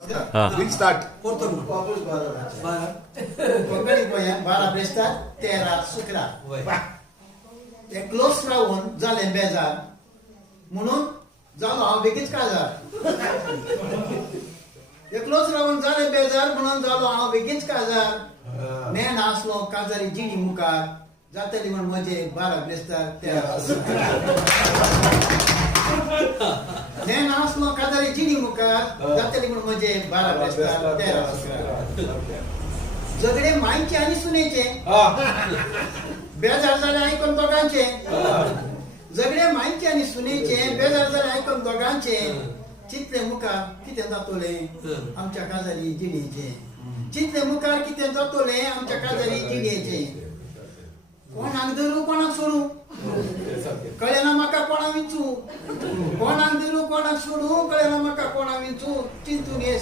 We'll start. Portanto, Konkani गोंयांत 12 ब्रेस्तार 13 सुकरा ते close रावून जाले बेजार म्हणून जालो हांव बेगीच काजार ते क्लोज रावून जाले बेजार म्हणून जालो हांव बेगीच काजार नेण आसलो काजारी जिणी मुखार जातली म्हण म्हजे 12 ब्रेस्तार 13 सुकरा नेण आसलो काजारी जिणी मुखार जातली म्हण म्हजे 12 ब्रेस्तार 13 सुकरा झगडे मायचे आणि सुनेचे बेजार झाले ऐकून दोघांचे झगडे मायचे आणि सुनेचे बेजार झाले ऐकून दोघांचे चितले मुखार कितें जातोले आमच्या काजारी जिणेचे चितले मुखार कितें जातोले आमच्या काजारी जिणेचे कोणाक धरू कोणाक सोडू कळेना म्हाका कोणाक विचू कोणाक धरू कोणाक सोडू कळेना म्हाका कोणाक विचू चिंतून ये